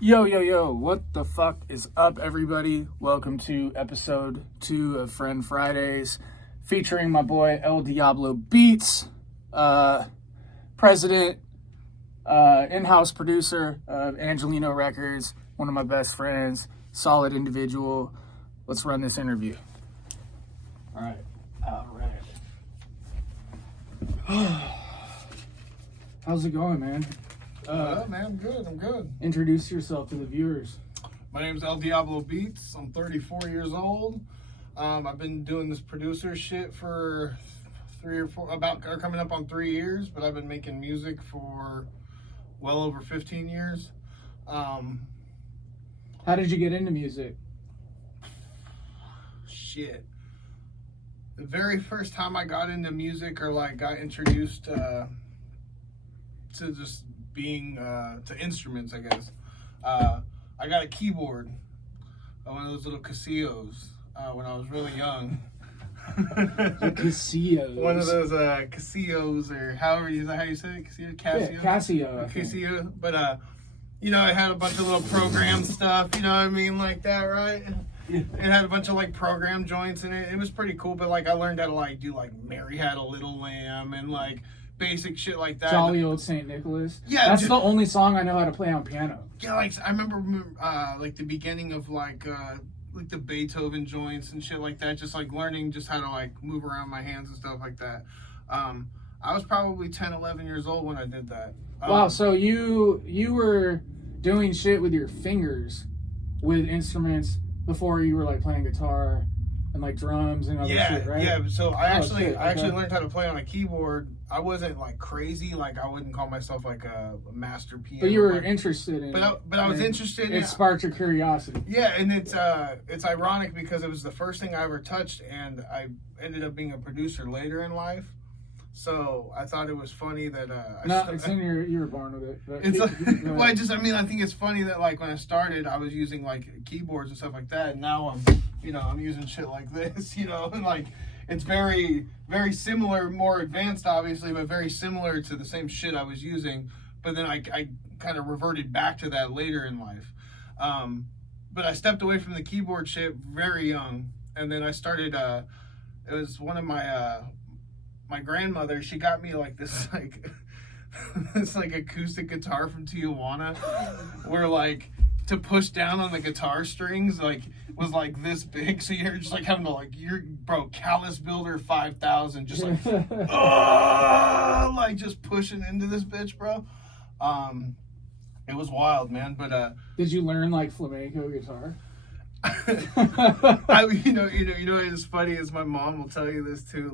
Yo, what the fuck is up, everybody? Welcome to episode 2 of Friend Fridays, featuring my boy eldiablobeats, president, in-house producer of Angelino Records, one of my best friends, solid individual. Let's run this interview. All right. How's it going, man? Man, I'm good. Introduce yourself to the viewers. My name's eldiablobeats. I'm 34 years old. I've been doing this producer shit for coming up on 3 years, but I've been making music for well over 15 years. How did you get into music? Shit. The very first time I got into music or got introduced to just being to instruments, I guess. I got a keyboard, one of those little Casillos, when I was really young. Casillos. One of those Casillos, or however is that how you say it? Casio? Yeah, Casio. Casio. But I had a bunch of little program stuff. You know what I mean, like that, right? Yeah. It had a bunch of program joints in it. It was pretty cool. But I learned how to do Mary Had a Little Lamb and basic shit like that. Jolly Old St. Nicholas. Yeah, that's the only song I know how to play on piano. Yeah, I remember the beginning of the Beethoven joints and shit like that. Just learning just how to move around my hands and stuff like that. I was probably 10, 11 years old when I did that. Wow, so you were doing shit with your fingers with instruments before you were playing guitar and drums and other shit, right? Yeah, so I actually Okay. learned how to play on a keyboard. I wasn't crazy, I wouldn't call myself a master piano. But you were interested in it. But I was interested in it. It sparked your curiosity. Yeah, and it's ironic because it was the first thing I ever touched, and I ended up being a producer later in life. So I thought it was funny that you were born with it. But it's I think it's funny that when I started, I was using keyboards and stuff like that, and now I'm using shit like this, and it's very, very similar, more advanced obviously, but very similar to the same shit I was using. But then I kind of reverted back to that later in life. But I stepped away from the keyboard shit very young, and then I started. It was one of my grandmother. She got me this this acoustic guitar from Tijuana, where to push down on the guitar strings was this big, so you're just having to Callus Builder 5000, just just pushing into this bitch, bro. It was wild, man. But did you learn flamenco guitar? you know it's funny is my mom will tell you this too.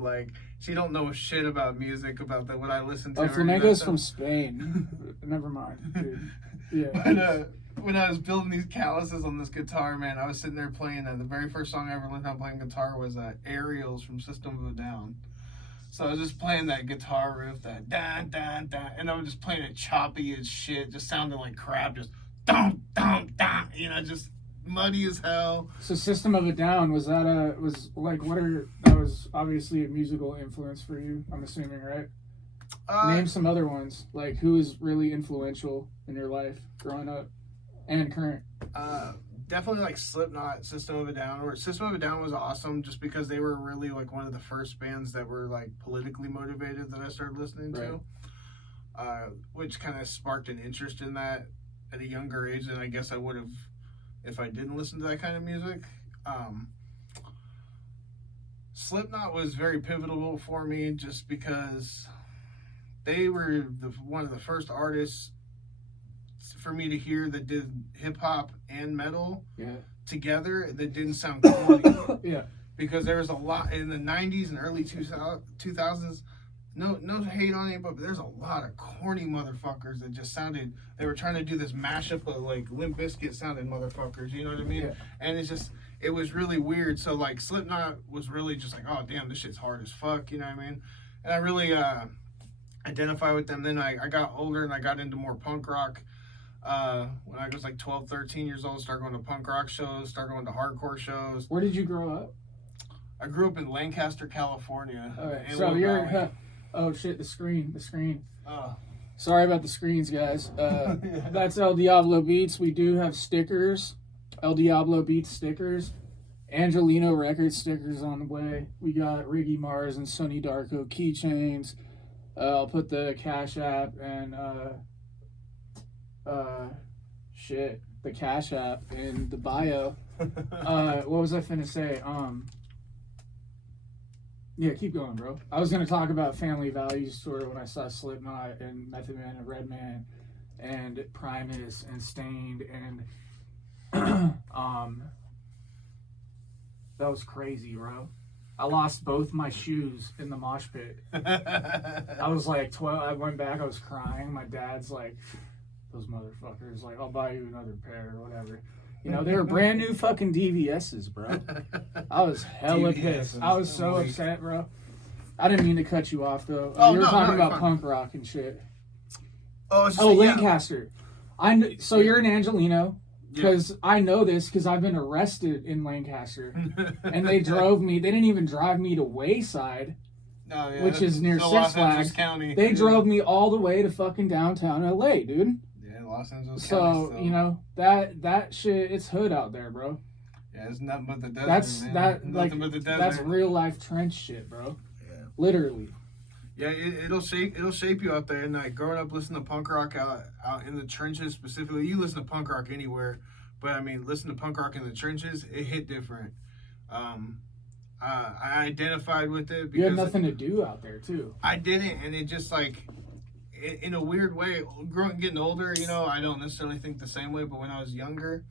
She don't know shit about music, about what I listen to. Oh, flamenco's from Spain. Never mind, dude. Yeah. But when I was building these calluses on this guitar, man, I was sitting there playing. The very first song I ever learned how to play guitar was Aerials from System of a Down. So I was just playing that guitar riff, that dun dun dun, and I was just playing it choppy as shit, just sounding like crap, just dum dum dum, just muddy as hell. So System of a Down, that was obviously a musical influence for you, I'm assuming, right? Name some other ones, who was really influential in your life growing up and current. Definitely Slipknot, System of a Down. Or System of a Down was awesome just because they were really one of the first bands that were politically motivated that I started listening to, which kind of sparked an interest in that at a younger age than I guess I would have if I didn't listen to that kind of music. Slipknot was very pivotal for me just because they were one of the first artists for me to hear that did hip-hop and metal together that didn't sound corny. Yeah. Because there was a lot in the 90s and early 2000s. No hate on it, but there's a lot of corny motherfuckers that just sounded. They were trying to do this mashup of Limp Bizkit sounding motherfuckers. You know what I mean? Yeah. And it was really weird. So Slipknot was really just oh damn, this shit's hard as fuck. You know what I mean? And I really identify with them. Then I got older and I got into more punk rock. When I was 12, 13 years old, started going to punk rock shows, started going to hardcore shows. Where did you grow up? I grew up in Lancaster, California. Okay, so you're... oh shit, the screen. Sorry about the screens, guys. That's El Diablo Beats. We do have stickers. El Diablo Beats stickers. Angelino Records stickers on the way. We got Riggy, Marz, and Sonny Darko keychains. I'll put the Cashapp and the Cashapp in the bio. What was I finna say? Yeah, keep going, bro. I was gonna talk about Family Values tour when I saw Slipknot and Method Man and Redman and Primus and Stained and that was crazy, bro. I lost both my shoes in the mosh pit. I was like 12. I went back. I was crying. My dad's like, those motherfuckers. Like, I'll buy you another pair or whatever. You know, they were brand new fucking DVSs, bro. I was hella pissed. I was so upset, bro. I didn't mean to cut you off, though. You were talking about punk rock and shit. Lancaster. So you're an Angelino. Because I know this because I've been arrested in Lancaster. And they drove me. They didn't even drive me to Wayside, which is near Six Flags. They drove me all the way to fucking downtown LA, dude. Yeah, Los Angeles County. So, you know, that shit, it's hood out there, bro. Yeah, it's nothing but the desert, nothing but the desert. That's real life trench shit, bro. Yeah. Literally. Yeah, it'll shape you out there. And like growing up listening to punk rock out in the trenches specifically, you listen to punk rock anywhere, but I mean, listen to punk rock in the trenches, it hit different. I identified with it because you had nothing to do out there too. I didn't, and it just like, in a weird way, getting older, you know, I don't necessarily think the same way, but when I was younger,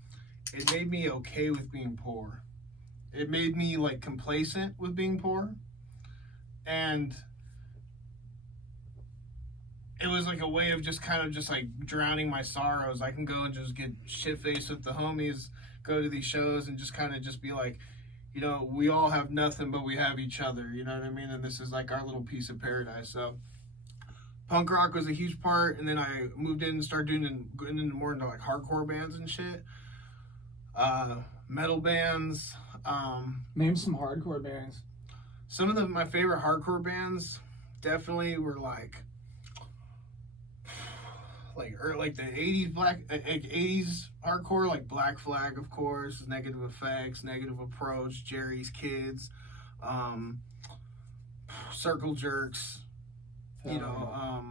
it made me okay with being poor. It made me like complacent with being poor, and it was like a way of just kind of just like drowning my sorrows. I can go and just get shit-faced with the homies, go to these shows and just kind of just be like, you know, we all have nothing, but we have each other. You know what I mean? And this is like our little piece of paradise. So punk rock was a huge part. And then I moved in and started getting into more into like hardcore bands and shit. Metal bands. Name some hardcore bands. Some of my favorite hardcore bands definitely were like the 80s 80s hardcore, like Black Flag, of course, Negative Effects, Negative Approach, Jerry's Kids, Circle Jerks, you know.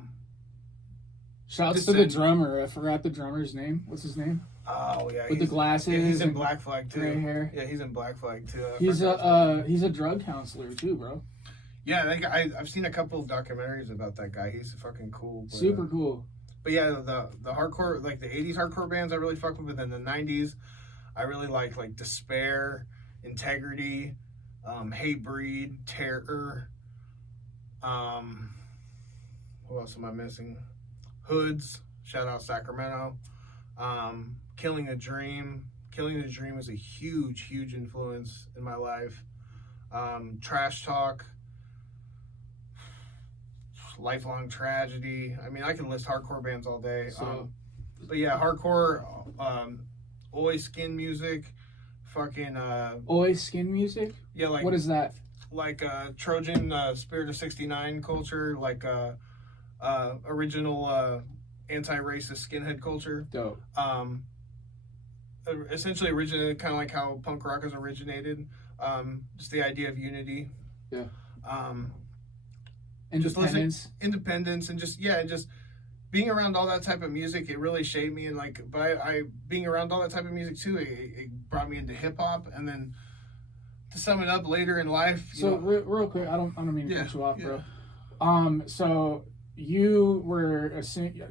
Shouts to the drummer. I forgot the drummer's name. What's his name? Oh yeah, with the glasses. Yeah, he's in Black Flag too. Gray hair. Yeah, he's in Black Flag too. He's a drug counselor too, bro. Yeah, I've seen a couple of documentaries about that guy. He's fucking cool. But, super cool. But yeah, the hardcore, like the 80s hardcore bands I really fucked with, but then the 90s, I really like Despair, Integrity, Hatebreed, Terror. What else am I missing? Hoods, shout out Sacramento. Killing a Dream. Killing the Dream is a huge influence in my life. Trash Talk. Lifelong Tragedy. I mean, I can list hardcore bands all day. But yeah, hardcore, Oi Skin Music, fucking... Oi Skin Music? Yeah, like... What is that? Like Trojan Spirit of 69 culture, like original anti-racist skinhead culture. Dope. Essentially originated kind of like how punk rock has originated. Just the idea of unity. Yeah. Independence and just being around all that type of music, it really shaped me. And but I being around all that type of music too, it brought me into hip hop. And then to sum it up, later in life. Real quick, I don't mean to cut you off, bro. So you were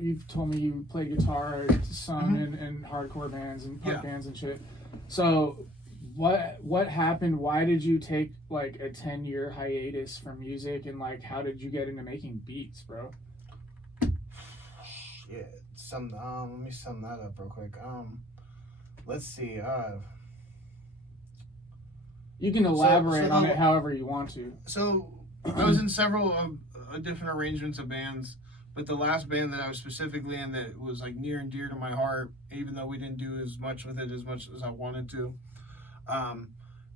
you've told me you played guitar, sung in hardcore bands and punk bands and shit. So what happened? Why did you take like a 10-year hiatus from music, and like how did you get into making beats, bro? Shit. Let me sum that up real quick. Let's see. You can elaborate on it however you want to. So I was in several different arrangements of bands, but the last band that I was specifically in that was like near and dear to my heart, even though we didn't do as much with it as much as I wanted to,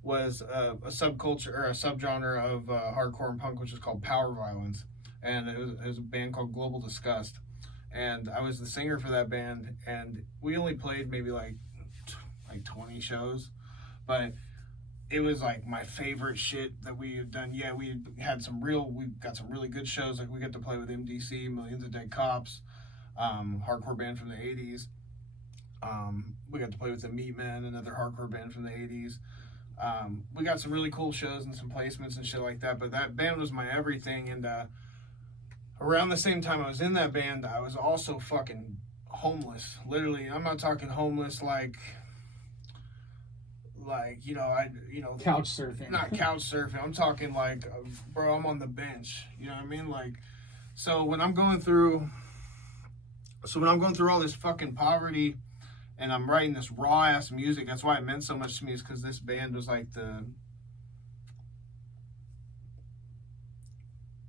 was a subculture or a subgenre of hardcore and punk, which is called power violence, and it was a band called Global Disgust. and I was the singer for that band, and we only played maybe like 20 shows, but it was like my favorite shit that we had done. Yeah, we got some really good shows. Like we got to play with MDC, Millions of Dead Cops, hardcore band from the 80s. We got to play with the Meatmen, another hardcore band from the 80s. We got some really cool shows and some placements and shit like that, but that band was my everything. And around the same time I was in that band, I was also fucking homeless. Literally, I'm not talking homeless like couch surfing. Not couch surfing. I'm talking like, bro, I'm on the bench. You know what I mean? Like, so when I'm going through all this fucking poverty, and I'm writing this raw ass music, that's why it meant so much to me, is because this band was like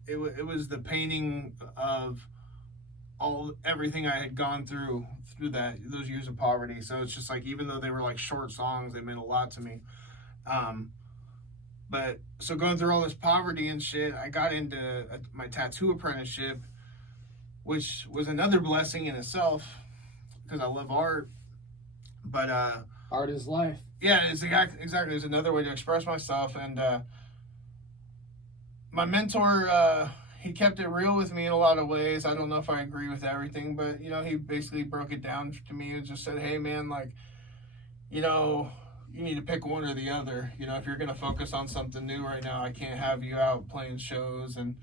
it was the painting of everything I had gone through those years of poverty. So it's just like, even though they were like short songs, they meant a lot to me. But so going through all this poverty and shit, I got into my tattoo apprenticeship, which was another blessing in itself because I love art. But art is life. Yeah, it's exactly. It's another way to express myself. And my mentor, he kept it real with me in a lot of ways. I don't know if I agree with everything, but he basically broke it down to me and just said, "Hey, man, like, you need to pick one or the other. If you're gonna focus on something new right now, I can't have you out playing shows and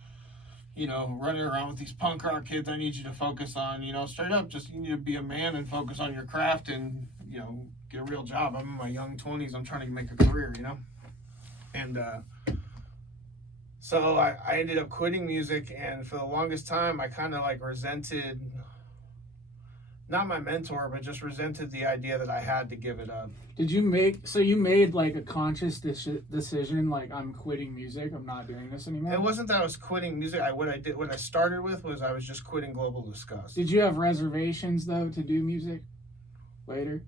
running around with these punk rock kids. I need you to focus on, straight up, just you need to be a man and focus on your craft and, get a real job. I'm in my young 20s. I'm trying to make a career, And so I ended up quitting music, and for the longest time, I kind of like resented, not my mentor, but just resented the idea that I had to give it up. You made like a conscious decision, like, I'm quitting music, I'm not doing this anymore? It wasn't that I was quitting music. What I started with was I was just quitting Global Disgust. Did you have reservations though to do music later,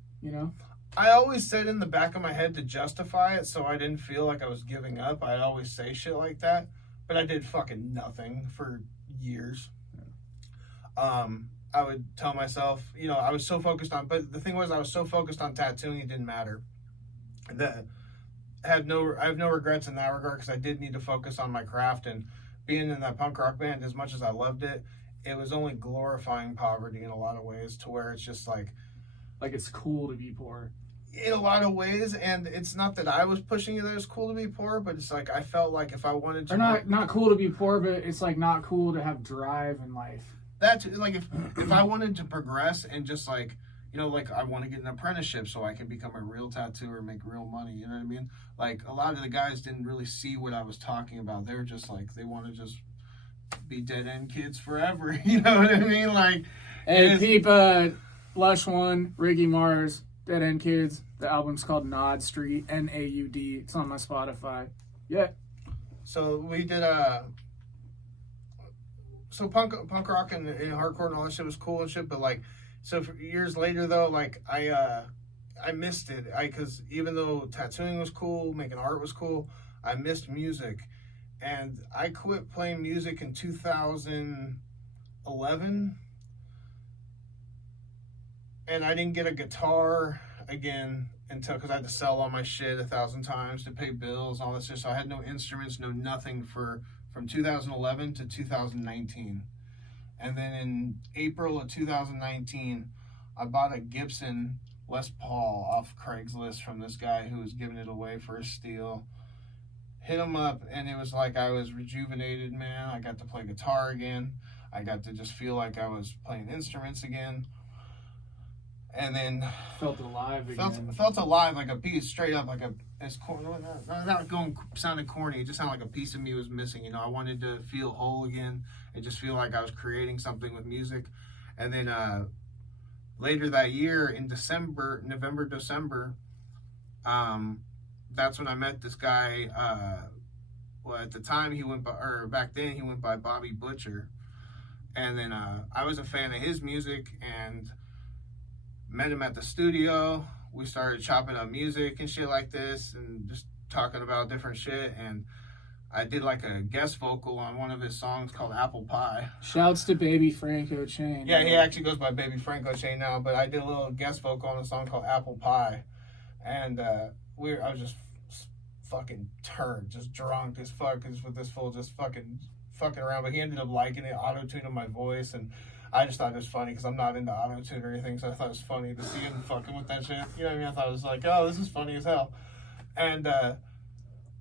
I always said in the back of my head to justify it so I didn't feel like I was giving up. I'd always say shit like that, but I did fucking nothing for years. I would tell myself, I was so focused on, but the thing was, I was so focused on tattooing, it didn't matter. I have no regrets in that regard, because I did need to focus on my craft, and being in that punk rock band, as much as I loved it, it was only glorifying poverty in a lot of ways, to where it's just like it's cool to be poor. In a lot of ways, and it's not that I was pushing it that it's cool to be poor, but it's like I felt like if I wanted to, or not cool to be poor, but it's like not cool to have drive in life. That's like if I wanted to progress and just like like I want to get an apprenticeship so I can become a real tattooer and make real money. You know what I mean? Like a lot of the guys didn't really see what I was talking about. They were just like, they want to just be dead end kids forever. You know what I mean? Like, hey, peep, Lush One, Riggy Marz, Dead End Kids. The album's called Nod Street, N-A-U-D. It's on my Spotify. Yeah. So we did so punk rock and hardcore and all that shit was cool and shit, but like, so for years later though, like I missed it. Because even though tattooing was cool, making art was cool, I missed music, and I quit playing music in 2011, and I didn't get a guitar again because I had to sell all my shit 1,000 times to pay bills, all that shit. So I had no instruments, no nothing from 2011 to 2019. And then in April of 2019, I bought a Gibson Les Paul off Craigslist from this guy who was giving it away for a steal. Hit him up, and it was like I was rejuvenated, man. I got to play guitar again. I got to just feel like I was playing instruments again. And then felt alive again. Felt alive, like a piece, straight up, like sounded corny. It just sounded like a piece of me was missing. I wanted to feel whole again and just feel like I was creating something with music. And then later that year, in November, December, that's when I met this guy. At the time back then he went by Bobby Butcher. And then I was a fan of his music and met him at the studio. We started chopping up music and shit like this and just talking about different shit. And I did like a guest vocal on one of his songs called Apple Pie. Shouts to Baby Franco Chain. Yeah, he actually goes by Baby Franco Chain now, but I did a little guest vocal on a song called Apple Pie. And I was just fucking turned, just drunk as fuck, with this fool just fucking around. But he ended up liking it, auto-tuning my voice, and I just thought it was funny because I'm not into auto-tune or anything, so I thought it was funny to see him fucking with that shit. You know what I mean? I thought it was like, oh, this is funny as hell. And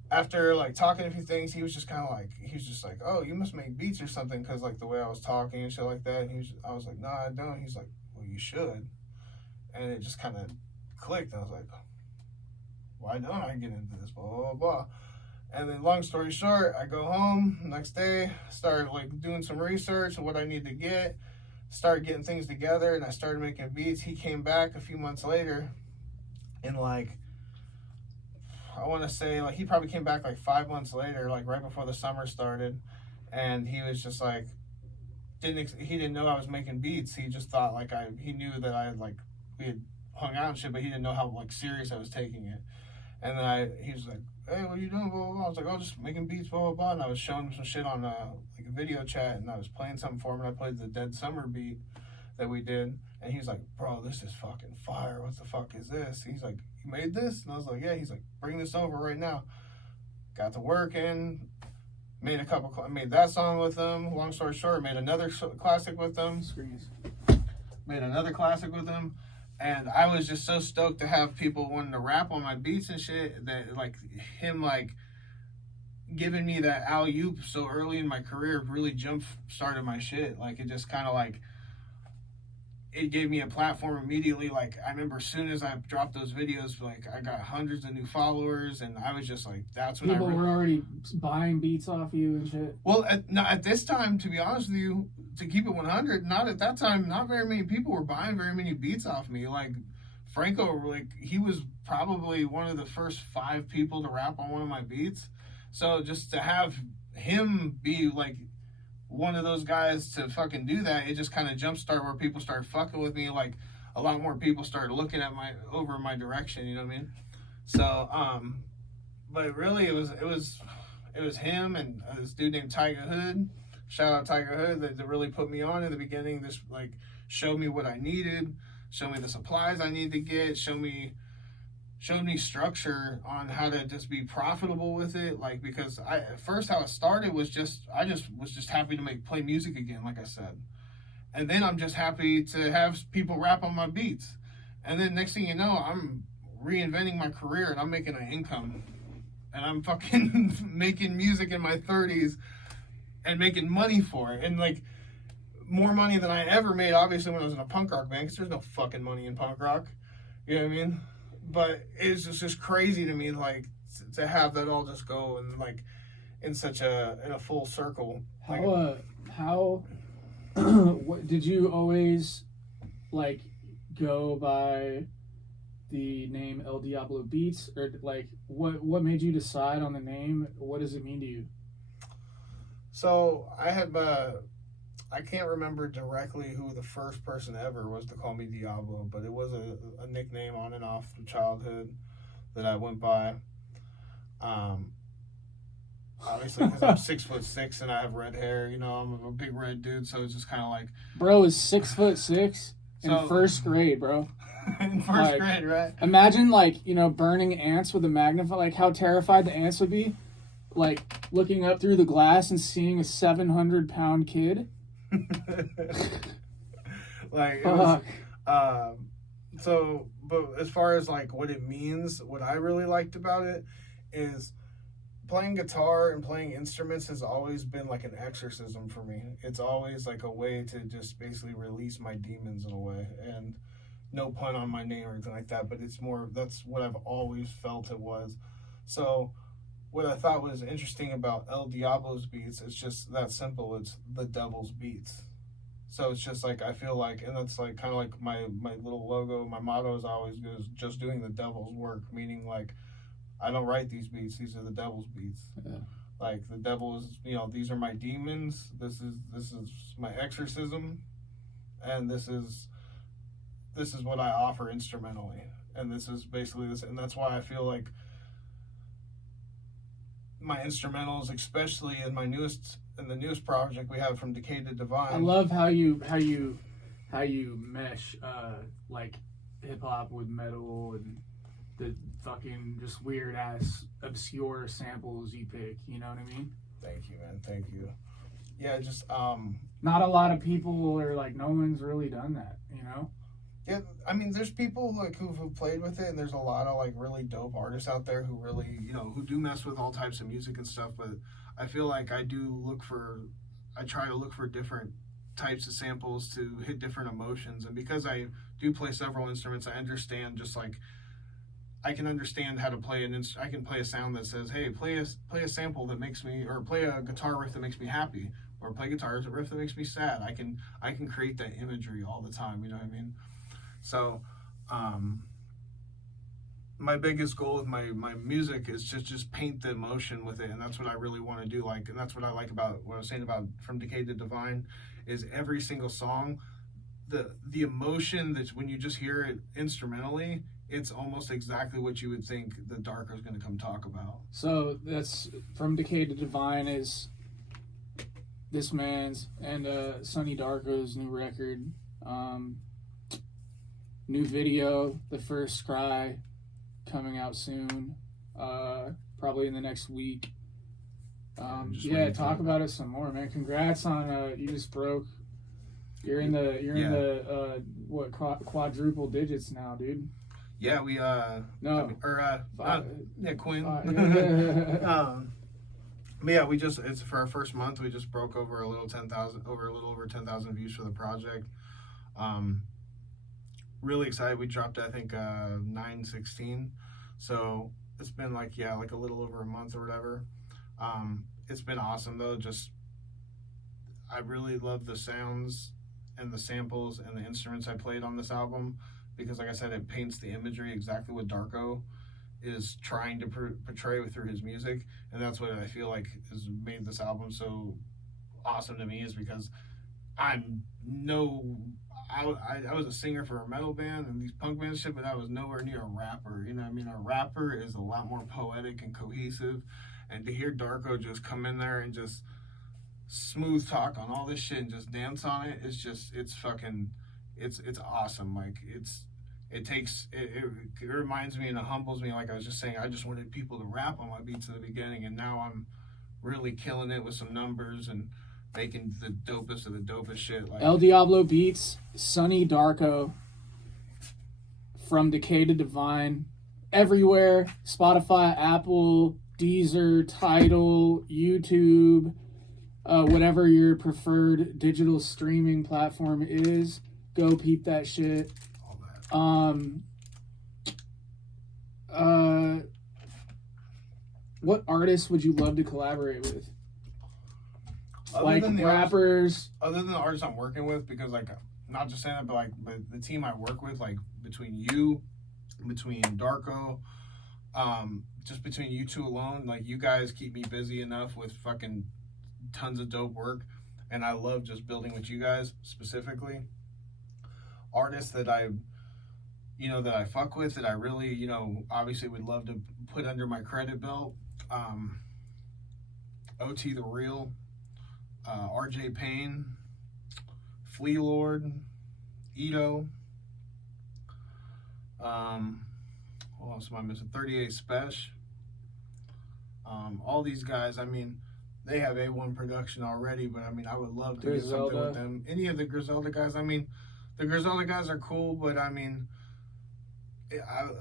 after like talking a few things, he was just like, oh, you must make beats or something, because like the way I was talking and shit like that. And I was like, no, I don't. He's like, well, you should. And it just kind of clicked. I was like, why don't I get into this? Blah, blah, blah, blah. And then long story short, I go home next day, started like doing some research on what I need to get, started getting things together, and I started making beats. He came back a few months later, and like, I want to say like he probably came back like 5 months later, like right before the summer started, and he was just like, he didn't know I was making beats. He just thought like he knew that we had hung out and shit, but he didn't know how like serious I was taking it. And then he was like, hey, what are you doing, blah, blah, blah. I was like, oh, just making beats, blah, blah, blah. And I was showing him some shit on like a video chat, and I was playing something for him, and I played the Dead Summer beat that we did. And he's like, bro, this is fucking fire. What the fuck is this? He's like, you made this? And I was like, yeah. He's like, bring this over right now. Got to working, made that song with them. Long story short, made another classic with them. Made another classic with them. And I was just so stoked to have people wanting to rap on my beats and shit, that like him like giving me that alley-oop so early in my career really started my shit. Like it just kind of like, it gave me a platform immediately. Like I remember as soon as I dropped those videos, like I got hundreds of new followers, and I was just like, that's when people were already buying beats off you and shit. Well, at this time, to be honest with you, to keep it 100, not at that time, not very many people were buying very many beats off me. Like Franco, like he was probably one of the first 5 people to rap on one of my beats. So just to have him be like one of those guys to fucking do that, it just kind of jumpstarted where people started fucking with me. Like a lot more people started looking at my direction, you know what I mean? So but really it was him and this dude named Tiger Hood. Shout out Tiger Hood that really put me on in the beginning. This like showed me what I needed, showed me the supplies I need to get, showed me structure on how to just be profitable with it. Like, because at first how it started was I was just happy to play music again, like I said. And then I'm just happy to have people rap on my beats. And then next thing you know, I'm reinventing my career and I'm making an income. And I'm fucking making music in my 30s and making money for it. And like more money than I ever made, obviously, when I was in a punk rock band, because there's no fucking money in punk rock. You know what I mean? But it's just crazy to me, like, to have that all just go and like in a full circle. Like, how what did you always like go by the name El Diablo Beats, or like what made you decide on the name? What does it mean to you? So I can't remember directly who the first person ever was to call me Diablo, but it was a nickname on and off from childhood that I went by. Obviously, because I'm 6'6" and I have red hair, you know, I'm a big red dude, so it's just kind of like. Bro is 6'6" in first grade, bro. In first grade, right? Imagine burning ants with a magnifier. Like how terrified the ants would be, like looking up through the glass and seeing a 700-pound kid. Like it was, but as far as like what it means, what I really liked about it is playing guitar and playing instruments has always been like an exorcism for me. It's always like a way to just basically release my demons in a way, and no pun on my name or anything like that, but it's more, that's what I've always felt it was. So what I thought was interesting about El Diablo's beats, it's just that simple. It's the devil's beats. So it's just like, I feel like, and that's like kind of like my little logo, my motto is always goes, just doing the devil's work, meaning like, I don't write these beats, these are the devil's beats. Yeah. Like the devil is, these are my demons, this is my exorcism, and this is what I offer instrumentally. And this is basically this, and that's why I feel like my instrumentals, especially in the newest project we have from Decay to Divine. I love how you mesh like hip hop with metal and the fucking just weird ass obscure samples you pick. You know what I mean? Thank you, man. Thank you. Yeah, just not a lot of people, or like no one's really done that. You know? Yeah, I mean, there's people like who've played with it, and there's a lot of like really dope artists out there who really, who do mess with all types of music and stuff. But I feel like I try to look for different types of samples to hit different emotions. And because I do play several instruments, I understand just like I can understand how to play I can play a sound that says, hey, play a sample that makes me, or play a guitar riff that makes me happy, or play guitar riff that makes me sad. I can create that imagery all the time. You know what I mean? So, my biggest goal with my music is just paint the emotion with it, and that's what I really want to do. Like, and that's what I like about what I was saying about From Decay to Divine, is every single song, the emotion that's when you just hear it instrumentally, it's almost exactly what you would think the Darko's going to come talk about. So that's From Decay to Divine is this man's and Sonny Darko's new record. New video, The First Cry, coming out soon, probably in the next week. Talk about it some more, man. Congrats on you just broke. You're in the quadruple digits now, dude. Yeah, we Quinn. But yeah, it's for our first month. We just broke over a little over 10,000 views for the project. Really excited. We dropped, I think, 9/16. So it's been like a little over a month or whatever. It's been awesome though. Just I really love the sounds and the samples and the instruments I played on this album, because like I said, it paints the imagery exactly what Darko is trying to portray through his music. And that's what I feel like has made this album so awesome to me, is because I was a singer for a metal band and these punk bands shit, but I was nowhere near a rapper. You know what I mean? A rapper is a lot more poetic and cohesive, and to hear Darko just come in there and just smooth talk on all this shit and just dance on it, it's awesome. Like it reminds me and it humbles me. Like I was just saying, I just wanted people to rap on my beats in the beginning, and now I'm really killing it with some numbers and making the dopest of the dopest shit. Like eldiablobeats, Sonny Darko, From Decay to Divine, everywhere. Spotify, Apple, Deezer, Tidal, YouTube, whatever your preferred digital streaming platform is. Go peep that shit. All that. What artists would you love to collaborate with? Other than rappers. Other than the artists I'm working with, because like not just saying that, but the team I work with, like between you, between Darko, just between you two alone, like you guys keep me busy enough with fucking tons of dope work, and I love just building with you guys specifically. Artists that I fuck with, that I really, obviously would love to put under my credit belt. OT the Real, RJ Payne, Flea Lord, Ito, what else am I missing? 38 Spesh. All these guys, I mean, they have A1 production already, but I mean, I would love to get something with them. Any of the Griselda guys, I mean, the Griselda guys are cool, but I mean,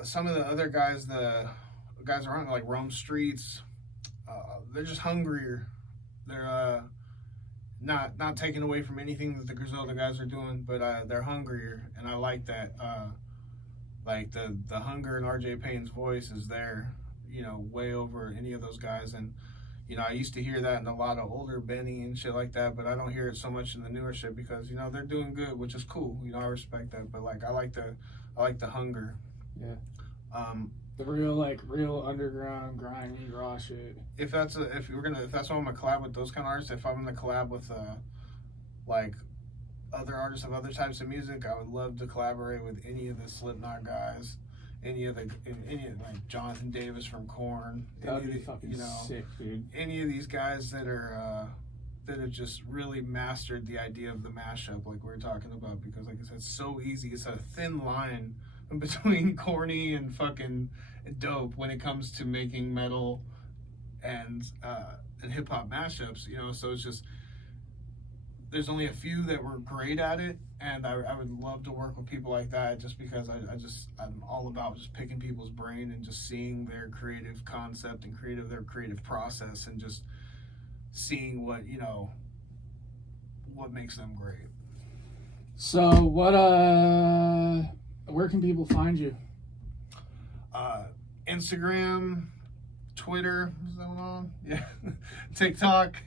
some of the other guys, the guys around like Rome Streets, they're just hungrier. They're not taking away from anything that the Griselda guys are doing, but they're hungrier, and I like that. Like the hunger in RJ Payne's voice is there, way over any of those guys. And I used to hear that in a lot of older Benny and shit like that, but I don't hear it so much in the newer shit, because they're doing good, which is cool. I respect that, but like I like the hunger. Yeah. The real underground grimy raw shit. If that's what I'm gonna collab with, those kind of artists, if I'm gonna collab with like other artists of other types of music, I would love to collaborate with any of the Slipknot guys, any of like Jonathan Davis from Korn. That would be fucking sick, dude. Any of these guys that are that have just really mastered the idea of the mashup, like we were talking about, because like I said, it's so easy. It's a thin line between corny and fucking dope when it comes to making metal and hip hop mashups, you know. So it's just, there's only a few that were great at it, and I would love to work with people like that, just because I'm all about just picking people's brain and just seeing their creative concept and their creative process, and just seeing what, you know, what makes them great. So where can people find you? Instagram, Twitter, is that one on? Yeah. TikTok.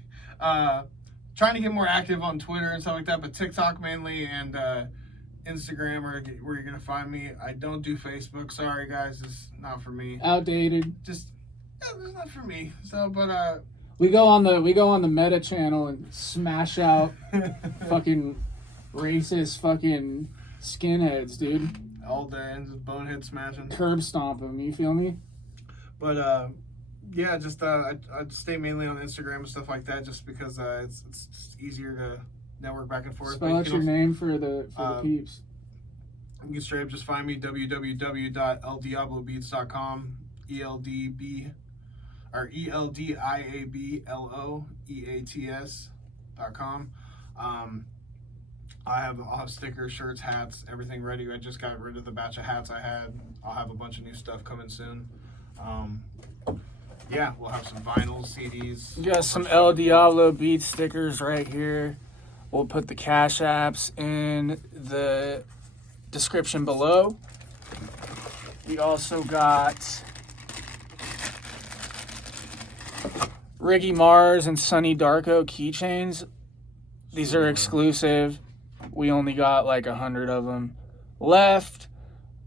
Trying to get more active on Twitter and stuff like that, but TikTok mainly, and Instagram are where you're gonna find me. I don't do Facebook. Sorry guys, it's not for me. Outdated. Just it's not for me. So, but we go on the Meta channel and smash out fucking racist fucking skinheads, dude. All day and just bonehead smashing. Curb stomp them. You feel me? But yeah, just I'd stay mainly on Instagram and stuff like that, just because it's easier to network back and forth. Spell out your name for the peeps. You can straight up just find me www.eldiablobeats.com, eldiablobeats.com. I'll have stickers, shirts, hats, everything ready. I just got rid of the batch of hats I had. I'll have a bunch of new stuff coming soon. Yeah, we'll have some vinyls, CDs. We got some El Diablo Beats stickers right here. We'll put the Cashapps in the description below. We also got Riggy Marz and Sunny Darko keychains. These are exclusive. We only got like 100 of them left.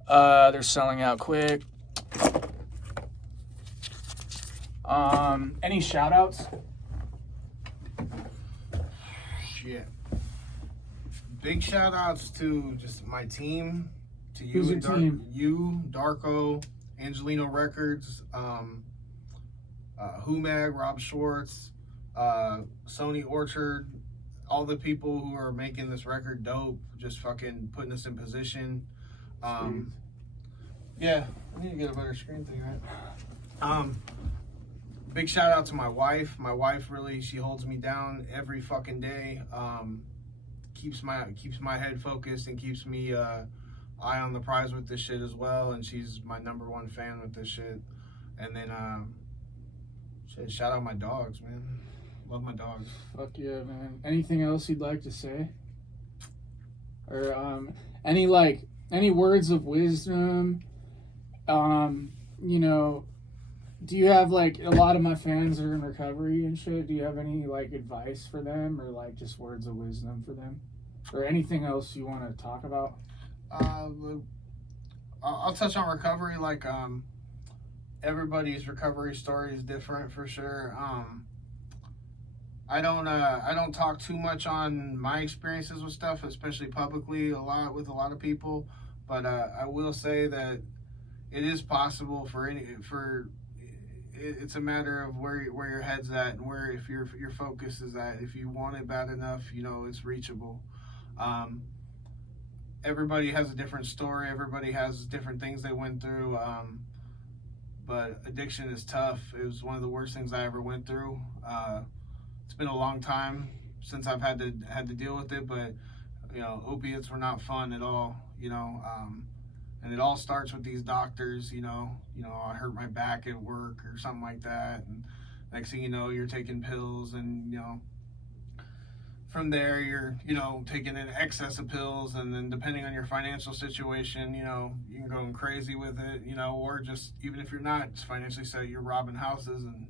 They're selling out quick. Any shout outs? Shit. Big shout outs to just my team, to you. Who's your team? You, Darko, Angelino Records, Humag, Rob Schwartz, Sony Orchard, all the people who are making this record dope, just fucking putting us in position. Yeah, I need to get a better screen thing, right? Big shout out to my wife. My wife really, she holds me down every fucking day. Keeps my head focused and keeps me eye on the prize with this shit as well. And she's my #1 fan with this shit. And then shout out my dogs, man. Love my dogs. Fuck yeah, man. Anything else you'd like to say? Or any words of wisdom? You know, do you have like, a lot of my fans are in recovery and shit. Do you have any like advice for them, or like just words of wisdom for them, or anything else you want to talk about? I'll touch on recovery. Like, everybody's recovery story is different for sure. I don't talk too much on my experiences with stuff, especially publicly, with a lot of people. But I will say that it is possible it's a matter of where your head's at, and where, if your focus is at. If you want it bad enough, you know, it's reachable. Everybody has a different story. Everybody has different things they went through. But addiction is tough. It was one of the worst things I ever went through. It's been a long time since I've had to deal with it, but you know, opiates were not fun at all. You know, and it all starts with these doctors. You know, I hurt my back at work or something like that, and next thing you know, you're taking pills, and you know, from there you're, you know, taking an excess of pills, and then depending on your financial situation, you know, you can go crazy with it, you know, or just, even if you're not financially set, you're robbing houses and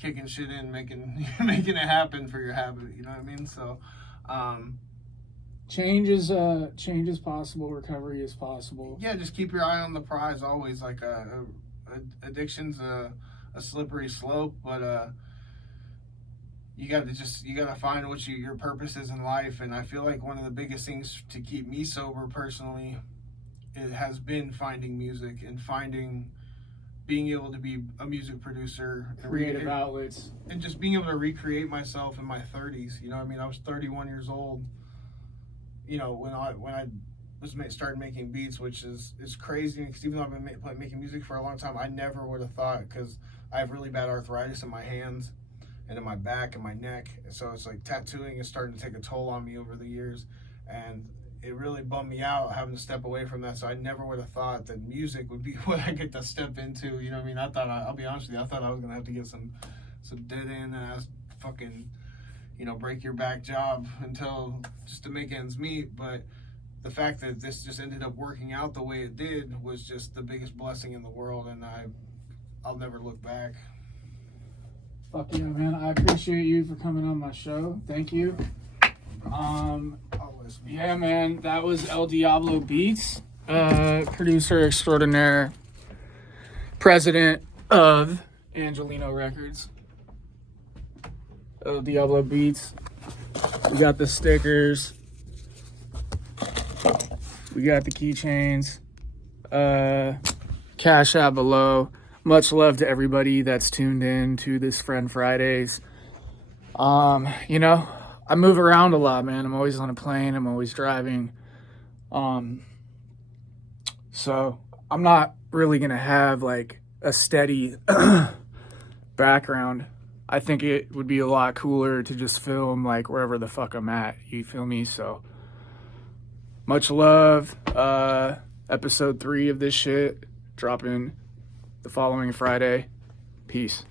kicking shit in, making it happen for your habit. You know what I mean? So change is possible. Recovery is possible. Yeah, just keep your eye on the prize always. Like addiction's a slippery slope, but you gotta find what your purpose is in life. And I feel like one of the biggest things to keep me sober personally it has been finding music and being able to be a music producer, Creative outlets. and just being able to recreate myself in my 30s. You know what I mean? I was 31 years old, you know, when I started making beats, which is crazy, because even though I've been making music for a long time, I never would have thought, because I have really bad arthritis in my hands and in my back and my neck, so it's like tattooing is starting to take a toll on me over the years, and it really bummed me out having to step away from that. So I never would have thought that music would be what I get to step into. You know what I mean? I'll be honest with you, I thought I was gonna have to get some dead end ass fucking, you know, break your back job until just to make ends meet. But the fact that this just ended up working out the way it did was just the biggest blessing in the world, and I'll never look back. Fuck yeah, man. I appreciate you for coming on my show. Thank you. Yeah, man, that was El Diablo Beats, producer extraordinaire, president of Angelino Records. El Diablo Beats. We got the stickers. We got the keychains. Cashapp below. Much love to everybody that's tuned in to this Friend Fridays. You know, I move around a lot, man. I'm always on a plane. I'm always driving. So I'm not really going to have like a steady background. I think it would be a lot cooler to just film like wherever the fuck I'm at. You feel me? So much love. Episode 3 of this shit dropping the following Friday. Peace.